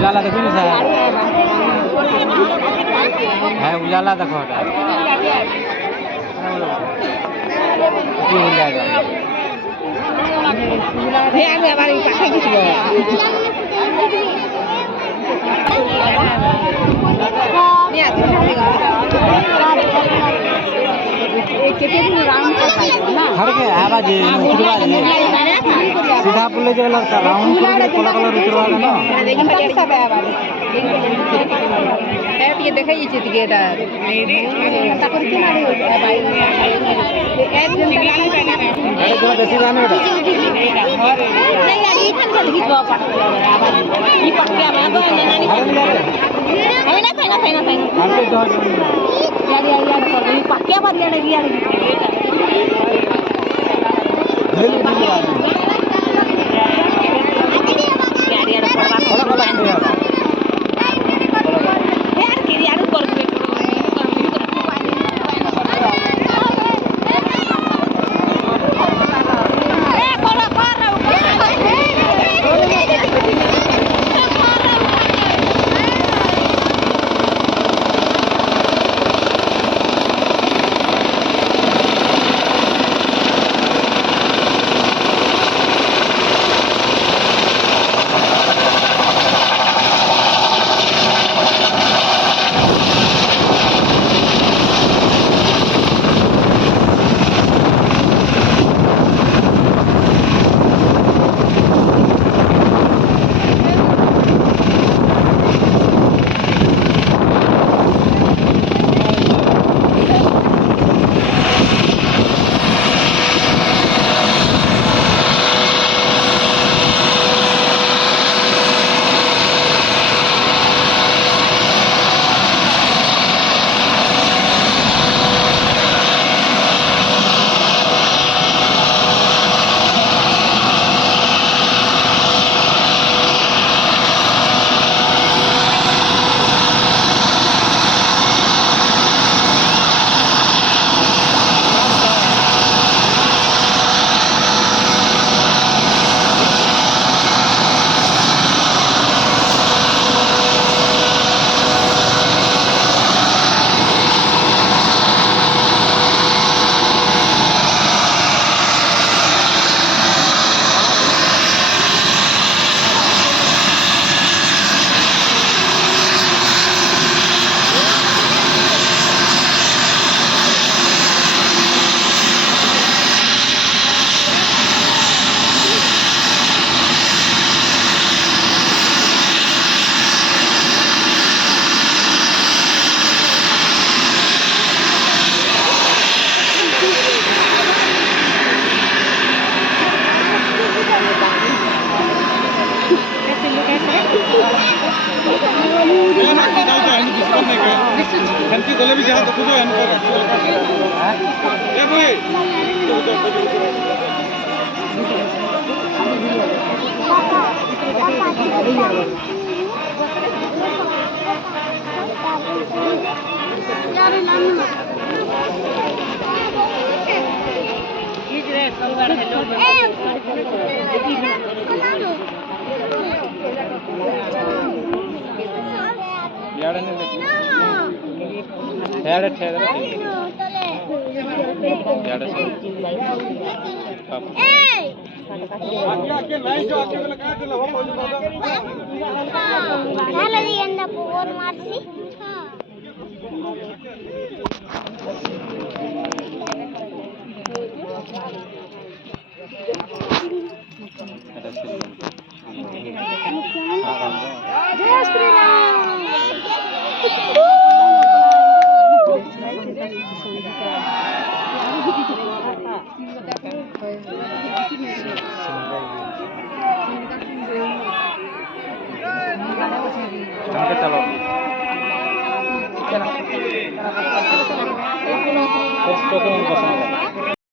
उजाला देखो ना सर है उजाला देखो आवाज सीधा पुले जो लगता राउंड कलर कलर उतरवा ना ये देखा ये चित गेटा तापर की मारी भाई एक जन अरे जो देसी गाने बेटा नहीं यार ये खान से गीत बापा ये पक्के आवा तो नानी हमें ना खाना खाना खाना हमके दो यार यार यार कर ये पक्के पर यार यार हेल यार यार कर हमकी गले भी जहां तो खुद है ए भाई यार नाम रे सलवार याडने याड ठेदर याड ए आके लाइन जो आके वाला का दिला हो हेलो जी अंडा पोर मारसी हां जय श्री राम चलो चलो